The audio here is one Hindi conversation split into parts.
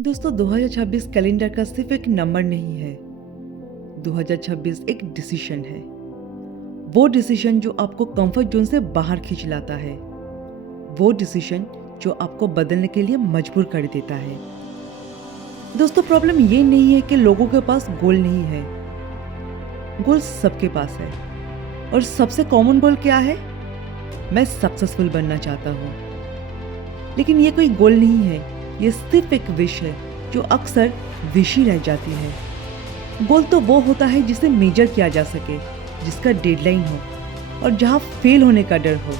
दोस्तों 2026 कैलेंडर का सिर्फ एक नंबर नहीं है। 2026 एक डिसीजन है। वो डिसीजन जो आपको कंफर्ट जोन से बाहर खींच लाता है। वो डिसीजन जो आपको बदलने के लिए मजबूर कर देता है। दोस्तों प्रॉब्लम ये नहीं है कि लोगों के पास गोल नहीं है। गोल सबके पास है और सबसे कॉमन गोल क्या है? मैं सक्सेसफुल बनना चाहता हूँ। लेकिन ये कोई गोल नहीं है, ये सिर्फ एक विश है जो अक्सर विश ही रह जाती है। गोल तो वो होता है जिसे मेजर किया जा सके, जिसका डेडलाइन हो और जहाँ फेल होने का डर हो।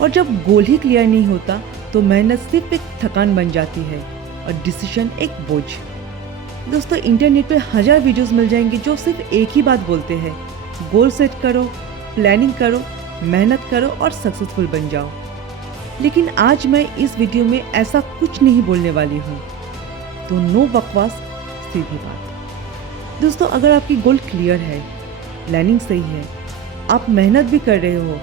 और जब गोल ही क्लियर नहीं होता तो मेहनत सिर्फ एक थकान बन जाती है और डिसीजन एक बोझ। दोस्तों इंटरनेट पे 1000 वीडियोस मिल जाएंगे जो सिर्फ एक ही बात बोलते हैं, गोल सेट करो, प्लानिंग करो, मेहनत करो और सक्सेसफुल बन जाओ। लेकिन आज मैं इस वीडियो में ऐसा कुछ नहीं बोलने वाली हूँ। तो नो बकवास, सीधी बात। दोस्तों अगर आपकी गोल क्लियर है, प्लानिंग सही है, आप मेहनत भी कर रहे हो,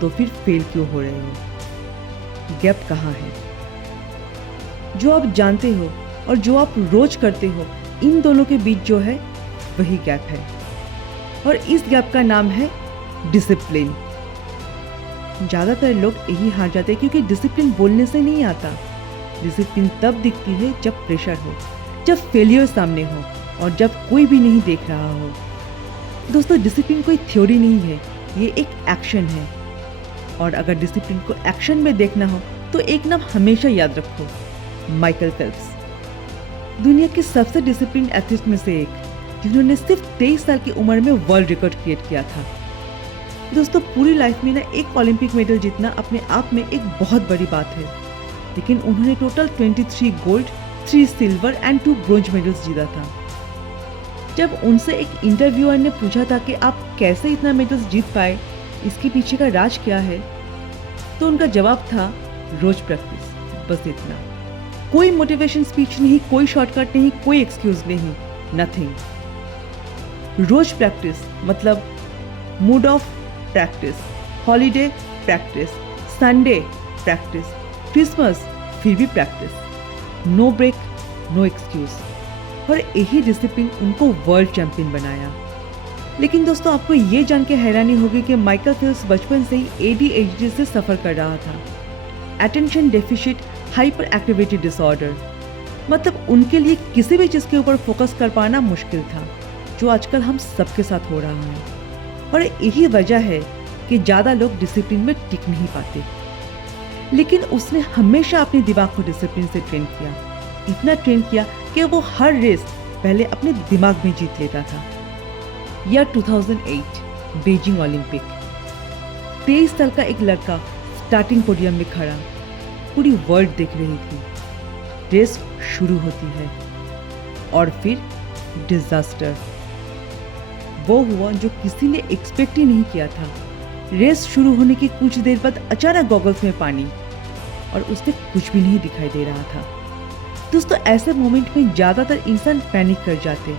तो फिर फेल क्यों हो रहे हो? गैप कहाँ है? जो आप जानते हो और जो आप रोज करते हो, इन दोनों के बीच जो है वही गैप है। और इस गैप का नाम है डिसिप्लिन। ज़्यादातर लोग यही हार जाते हैं क्योंकि डिसिप्लिन बोलने से नहीं आता। डिसिप्लिन तब दिखती है जब प्रेशर हो, जब फेलियर सामने हो और जब कोई भी नहीं देख रहा हो। दोस्तों डिसिप्लिन कोई थ्योरी नहीं है, ये एक एक्शन है। और अगर डिसिप्लिन को एक्शन में देखना हो तो एक नाम हमेशा याद रखो, माइकल फेल्प्स। दुनिया के सबसे डिसिप्लिन एथलीट में से एक, जिन्होंने सिर्फ 23 साल की उम्र में वर्ल्ड रिकॉर्ड क्रिएट किया था। दोस्तों पूरी लाइफ में ना एक ओलंपिक मेडल जीतना अपने आप में एक बहुत बड़ी बात है, लेकिन उन्होंने total 23 gold, 3 silver and 2 bronze medals जीता था। जब उनसे एक इंटरव्यूअर ने पूछा था कि आप कैसे इतना मेडल्स जीत पाए, इसके पीछे का राज क्या है, तो उनका जवाब था रोज प्रैक्टिस, बस इतना। कोई मोटिवेशन स्पीच नहीं, कोई शॉर्टकट नहीं, कोई एक्सक्यूज नहीं, नथिंग। रोज प्रैक्टिस मतलब mood off practice, holiday practice, Sunday practice, Christmas फिर भी practice, no break, no excuse. और यही डिसिप्लिन उनको वर्ल्ड चैंपियन बनाया। लेकिन दोस्तों आपको ये जान के हैरानी होगी कि माइकल फेल्प्स बचपन से ही ADHD से सफर कर रहा था, attention deficit hyper activity disorder. मतलब उनके लिए किसी भी चीज़ के ऊपर फोकस कर पाना मुश्किल था, जो आजकल हम सबके साथ हो रहा है। और यही वजह है कि ज़्यादा लोग डिसिप्लिन में टिक नहीं पाते। लेकिन उसने हमेशा अपने दिमाग को डिसिप्लिन से ट्रेन किया, इतना ट्रेन किया कि वो हर रेस पहले अपने दिमाग में जीत लेता था। या 2008 बीजिंग ओलंपिक, 23 साल का एक लड़का स्टार्टिंग पोडियम में खड़ा, पूरी वर्ल्ड देख रही थी। रेस शुरू होती है और फिर डिजास्टर। वो हुआ जो किसी ने एक्सपेक्ट ही नहीं किया था। रेस शुरू होने की कुछ देर बाद अचानक गॉगल्स में पानी और उससे कुछ भी नहीं दिखाई दे रहा था। दोस्तों ऐसे मोमेंट में ज्यादातर इंसान पैनिक कर जाते।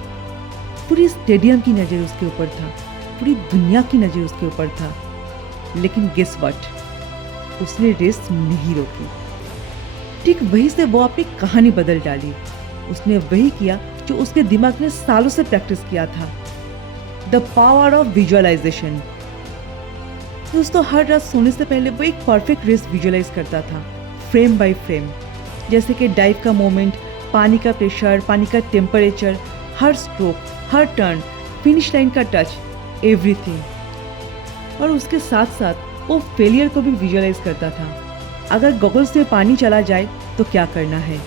पूरी स्टेडियम की नजर उसके ऊपर था, पूरी दुनिया की नजर उसके ऊपर था। लेकिन गेस व्हाट, उसने रेस नहीं रोकी। ठीक वहीं से वो अपनी कहानी बदल डाली। उसने वही किया जो उसके दिमाग ने सालों से प्रैक्टिस किया था, द पावर ऑफ विजुअलाइजेशन। दोस्तों हर रात सोने से पहले वो एक परफेक्ट रेस विजुअलाइज करता था, फ्रेम बाय फ्रेम। जैसे कि डाइव का मोमेंट, पानी का प्रेशर, पानी का टेम्परेचर, हर स्ट्रोक, हर टर्न, फिनिश लाइन का टच, एवरीथिंग। और उसके साथ साथ वो फेलियर को भी विजुअलाइज करता था। अगर गॉगल्स से पानी चला जाए तो क्या करना है,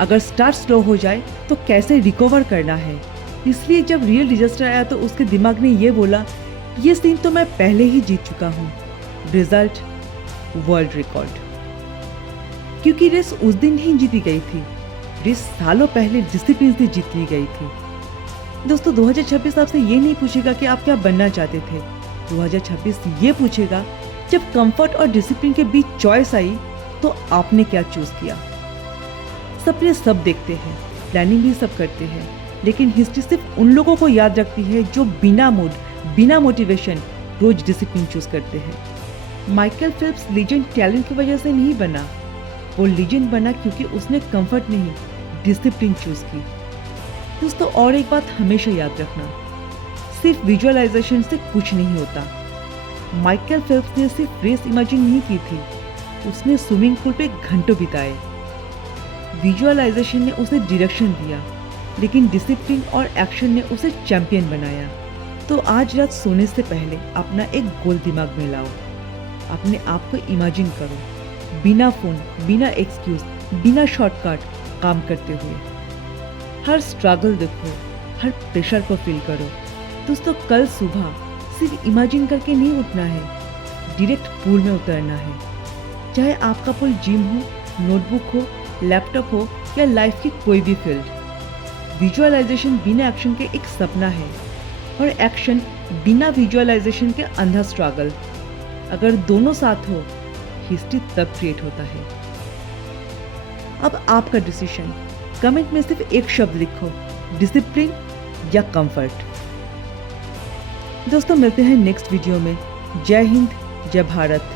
अगर स्टार्ट स्लो हो जाए तो कैसे रिकवर करना है। इसलिए जब रियल डिजास्टर आया तो उसके दिमाग ने ये बोला, ये सीन तो मैं पहले ही जीत चुका हूँ। Result world record. क्योंकि रेस उस दिन ही जीती गई थी, रेस सालों पहले डिसिप्लिन से जीत ली गई थी। दोस्तों 2026 आपसे ये नहीं पूछेगा कि आप क्या बनना चाहते थे। 2026 ये पूछेगा, जब कंफर्ट और डिसिप्लिन के बीच चॉइस आई तो आपने क्या चूज किया। सपने सब देखते हैं, प्लानिंग भी सब करते हैं, लेकिन हिस्ट्री सिर्फ उन लोगों को याद रखती है जो बिना मूड, बिना मोटिवेशन रोज डिसिप्लिन चूज करते हैं। माइकल फेल्प्स लीजेंड टैलेंट की वजह से नहीं बना, वो लीजेंड बना क्योंकि उसने कंफर्ट नहीं डिसिप्लिन चूज की। दोस्तों और एक बात हमेशा याद रखना, सिर्फ विजुअलाइजेशन से कुछ नहीं होता। माइकल फेल्प्स ने सिर्फ रेस इमेजिन नहीं की थी, उसने स्विमिंग पूल पे घंटों बिताए। विजुअलाइजेशन ने उसे डायरेक्शन दिया, लेकिन डिसिप्लिन और एक्शन ने उसे चैंपियन बनाया। तो आज रात सोने से पहले अपना एक गोल दिमाग में लाओ, अपने आप को इमेजिन करो, बिना फोन, बिना एक्सक्यूज, बिना शॉर्टकट काम करते हुए। हर स्ट्रगल देखो, हर प्रेशर को फील करो। दोस्तों कल सुबह सिर्फ इमेजिन करके नहीं उठना है, डायरेक्ट पूल में उतरना है। चाहे आपका पूल जिम हो, नोटबुक हो, लैपटॉप हो या लाइफ की कोई भी फील्ड। विजुअलाइजेशन बिना एक्शन के एक सपना है और एक्शन बिना विजुअलाइजेशन के अंधा स्ट्रगल। अगर दोनों साथ हो, हिस्ट्री तब क्रिएट होता है। अब आपका डिसीजन, कमेंट में सिर्फ एक शब्द लिखो, डिसिप्लिन या कंफर्ट। दोस्तों मिलते हैं नेक्स्ट वीडियो में। जय हिंद, जय भारत।